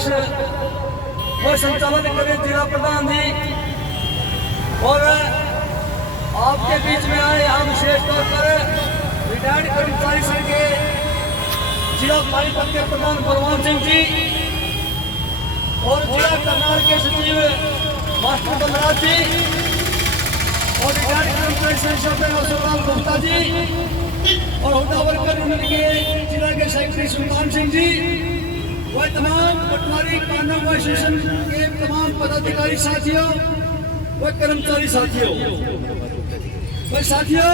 अध्यक्ष व संचालन करे जिला प्रधान जी और आपके बीच में आए हम विशेष तौर पर रिटायर्ड कर्मचारी संघ के जिला पानीपत के प्रधान बलवान सिंह जी और जिला करनाल के सचिव मास्टर बलराज जी और रिटायर्ड कर्मचारी संघ सुल्तान गुप्ता जी और हुड्डा वर्कर यूनियन के जिला के सेक्रेटरी सुल्तान सिंह जी व तमाम पटवारी कानून व एसोसिएशन के तमाम पदाधिकारी साथियों व कर्मचारी साथियों व साथियों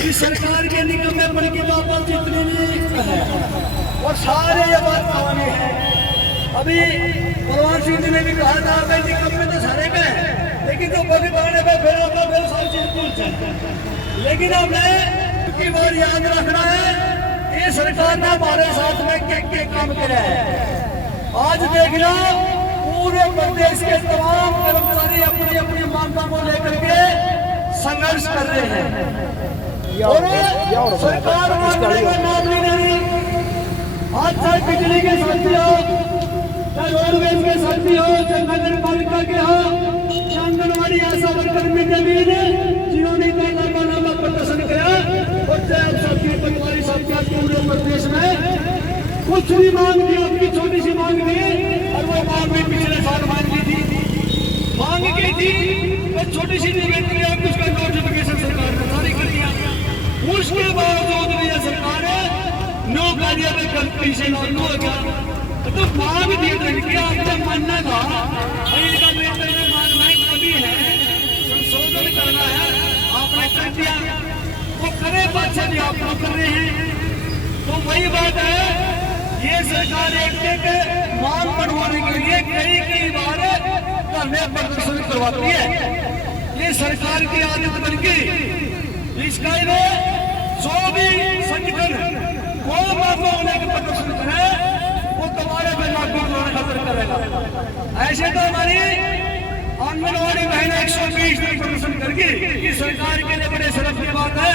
इस सरकार के निकम्मेपन की बात जितनी भी है और सारे ये बात कहानी है। अभी बलवान सिंह जी ने भी कहा था भाई निकम्मे तो सारे में है, लेकिन जो वक्त आने पे फिर आपको फिर सारी चीज भूल जाए। लेकिन हमें की बार याद रखना है ये सरकार ने हमारे साथ में क्या काम किया है। आज देखना पूरे प्रदेश के तमाम कर्मचारी अपनी अपनी मांगों को लेकर के संघर्ष कर रहे हैं और सरकार मांगने का नाम नहीं ले रही। आज चाहे बिजली के साथी हो, चाहे रोडवेज के साथी हो, चाहे नगर पालिका के हो, चाहे आंगनबाड़ी आशा वर्कर मिड-डे-मील जिन्होंने नामा प्रदर्शन किया और चाहे साथी पटवारी साथी पूरे प्रदेश में कुछ भी मांग दी, अपनी छोटी सी मांग दी और वो मांग भी पिछले साल मांग की थी, मांग की थी छोटी सी निवेदन आप उसका नोटिफिकेशन सरकार ने जारी कर दिया। उसके बावजूद भी यह सरकार नो कार्य में कंपटीशन और नो तो मांग दी कि आपका मानना था इनका वेतन में मानना कमी है, संशोधन करना है, आपने कर दिया। वो करे बात भी आप लोग कर रहे हैं। तो वही बात है, ये सरकार एक मांग बढ़वाने के लिए कई बार धरने प्रदर्शन करवाती है। ये सरकार की आदत बन गई। इसका जो भी संगठन को मांगो होने के प्रदर्शन करे वो तुम्हारे पे लागू खतर करेगा। ऐसे तो हमारी आंगनबाड़ी बहन 120 दिन प्रदर्शन करके ये सरकार के लिए बड़े शर्म की बात है।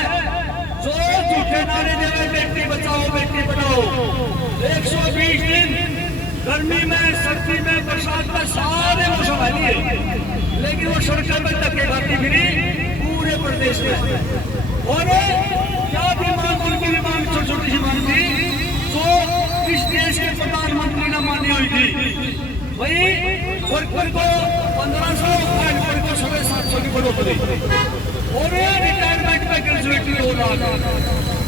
जो झूठे नारे दे रहे बेटी बचाओ बेटी पढ़ाओ, 120 दिन गर्मी में सर्दी में बरसात में सारे वो संभालिए, लेकिन वो सड़कों में धक्के खाती फिरी पूरे प्रदेश में। और क्या भी मांग उनकी भी मांग छोटी छोटी सी मांग थी जो इस देश के प्रधानमंत्री ने मानी हुई थी। वही वर्कर को 1500 वर्कर को 750 की बढ़ोतरी और रिटायरमेंट में ग्रेजुएटी हो रहा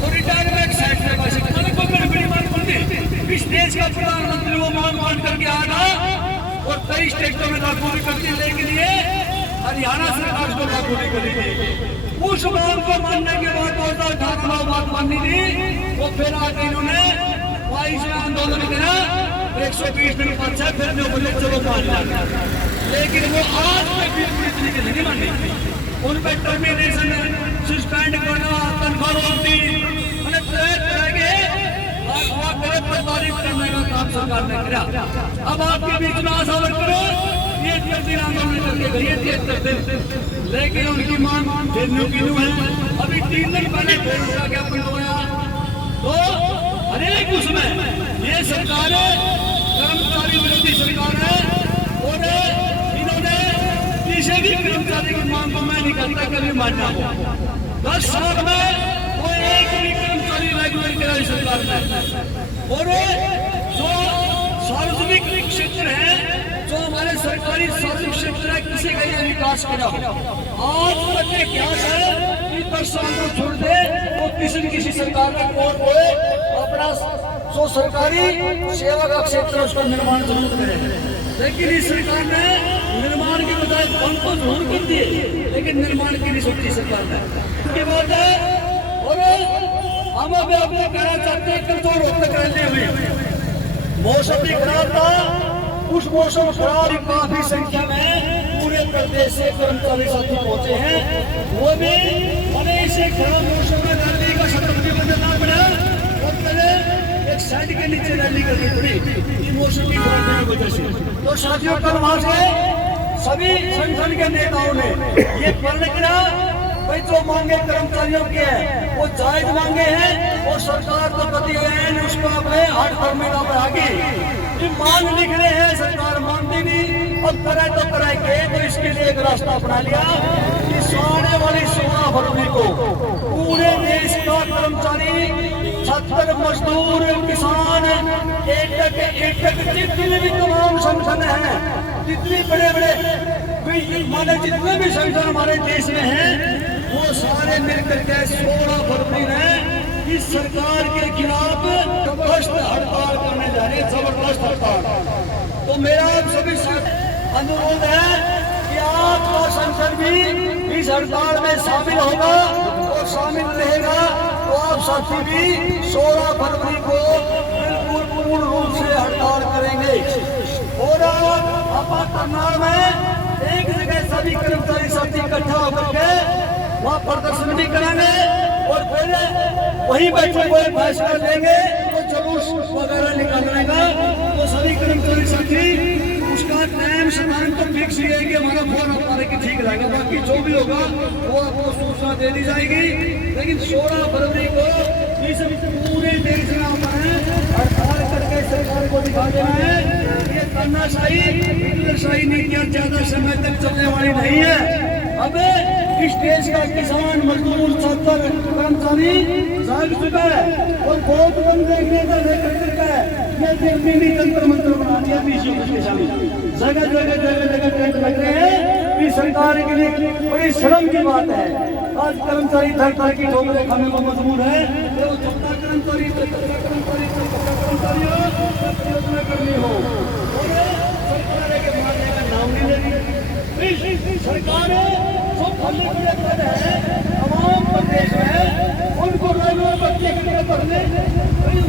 और रिटायरमेंट साइड में पैसे को बड़ी मांग बनती। इस देश का प्रधानमंत्री वो मांग करके आ रहा और 23 स्टेटों में लागू नहीं करती, लेकिन ये हरियाणा सरकार को लागू नहीं करेगी। उस मांग को मानने के बाद 2018 में बात मानी थी, वो फिर आगे इन्होंने 22 में आंदोलन किया, 120 दिन अच्छा फिर जो बोले चलो मान लिया, लेकिन वो आज तक भी पूरी तरीके से नहीं मानी। उन पर टर्मिनेशन सस्पेंड करना, तनख्वाह रोकती, करने का काम सरकार ने किया। अब आपके बीच में आशा करो ये 3 दिन आंदोलन करके गई 73 दिन, लेकिन उनकी मांग गिनू है। अभी 3 दिन पहले फिर उनका ज्ञापन होया। तो हरेक उसमें ये सरकार कर्मचारी विरोधी सरकार है और इन्होंने किसी भी कर्मचारी की मांग को मैं नहीं करता कभी मानना हो। 10 साल में वो एक भी कर्मचारी रेगुलर करा सरकार ने। और जो सार्वजनिक क्षेत्र है, जो हमारे सरकारी सार्वजनिक क्षेत्र है, किसी का ये विकास करा आज तक के क्या है कि 10 साल को छोड़ दे वो किसी सरकार का कोर्ट होए अपना जो सरकारी सेवा का क्षेत्र उसका निर्माण जरूर करे। लेकिन इस सरकार ने निर्माण की बजाय बंद को जरूर कर दिए, लेकिन निर्माण की नहीं सोची सरकार ने। उसके बाद और हम अब आपको कहना चाहते हैं कि 2 रोज तक रहते हुए मौसम भी खराब था, उस मौसम खराब काफी संख्या में पूरे प्रदेश से कर्मचारी साथी पहुंचे हैं। वो भी हमें इसे खराब मौसम में रैली का शब्द बदलना पड़ा और पहले एक साइड के नीचे रैली करनी पड़ी मौसम की खराबी की वजह से। तो साथियों कल वहां से सभी संगठन के नेताओं ने ये प्रण किया भाई जो मांगे कर्मचारियों की है वो जायज मांगे हैं और सरकार तो कभी है उसको अपने हाथ फॉर्मेट पर आगे मान लिख रहे हैं, सरकार मानती नहीं, और करे तो कराएंगे। तो इसके लिए एक रास्ता अपना लिया कि आने वाली 16 फरवरी को पूरे देश का कर्मचारी, छात्र, मजदूर, किसान, एटक जितने भी तमाम संगठन हैं, जितने बड़े बड़े माने जितने भी संगठन हमारे देश में हैं, वो सारे मिलकर के 16 फरवरी में इस सरकार के खिलाफ जबरदस्त हड़ताल करने जा रही है, जबरदस्त हड़ताल। तो मेरा आप सभी से अनुरोध है कि आपका संगठन भी इस हड़ताल में शामिल होगा और शामिल रहेगा। तो आप साथी भी 16 फरवरी को बिल्कुल पूर्ण रूप से हड़ताल करेंगे। और आप करनाल में एक जगह सभी कर्मचारी साथी इकट्ठा होकर के वहाँ प्रदर्शन भी करेंगे और फिर वहीं बैठे हुए फैसला लेंगे। तो जुलूस वगैरह निकालने का तो सभी कर्मचारी साथी उसका टाइम समय तो फिक्स ही है कि हमारा फोन हमारे की ठीक रहेगा। बाकी जो भी होगा वो आपको सूचना दे दी जाएगी। लेकिन 16 फरवरी को इस पूरे देश में हड़ताल करके सरकार को दिखा देना है ये तानाशाही नीतियां ज्यादा समय तक चलने वाली नहीं है। अब इस देश का किसान, मजदूर, छात्र, कर्मचारी जाग चुका है और बहुत कम देखने का कर चुका है। ये दिल्ली भी तंत्र मंत्र बना दिया बीजेपी के सामने, जगह जगह जगह जगह टेंट लग रहे हैं कि सरकार के लिए बड़ी शर्म की बात है। आज कर्मचारी धर की ठोकरें खाने को मजबूर है। तो जनता कर्मचारी योजना करनी हो सरकार के मारने का नाम नहीं ले रही। सरकार जो फले पद है तमाम प्रदेश में उनको रेगुलर बच्चे के लिए पढ़ने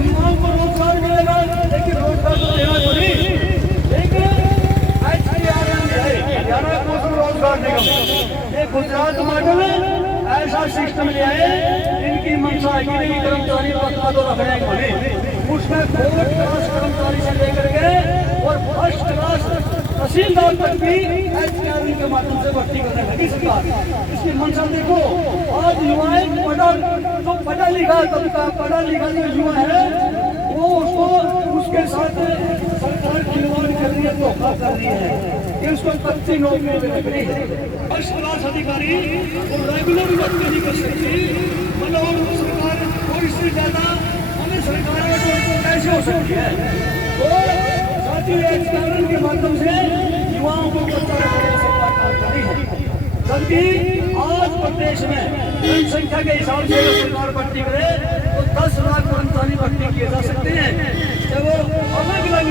युवाओं को रोजगार मिलेगा, लेकिन रोजगार तो देना पड़ी। लेकिन हरियाणा को रोजगार निगम ये गुजरात मॉडल ऐसा सिस्टम ले आए इनकी मंशा है कि नहीं कर्मचारी पक्का तो रखने पड़े। उसमें 4th क्लास कर्मचारी से लेकर के और 1st क्लास तहसीलदार तक भी एचआरएल के माध्यम से भर्ती करने लगी सरकार। इसकी मंशा देखो। आज युवाएं जो पढ़ा लिखा तबका, पढ़ा लिखा जो युवा है वो उसको उसके साथ सरकार खिलवाड़ कर रही है, धोखा कर रही है कि उसको कच्ची नौकरी में लग रही है। 1st क्लास अधिकारी और रेगुलर नौकरी नहीं कर सकती, मतलब सरकार और इससे ज्यादा हमें सरकार कैसे हो सकती है। तो साथी एचआरएल के माध्यम से युवाओं को कच्चा रखने की सरकार काम कर रही है। जबकि आज प्रदेश में जनसंख्या के हिसाब से सरकार भर्ती करे तो 10 लाख कर्मचारी भर्ती किए जा सकते हैं। जब वो अलग अलग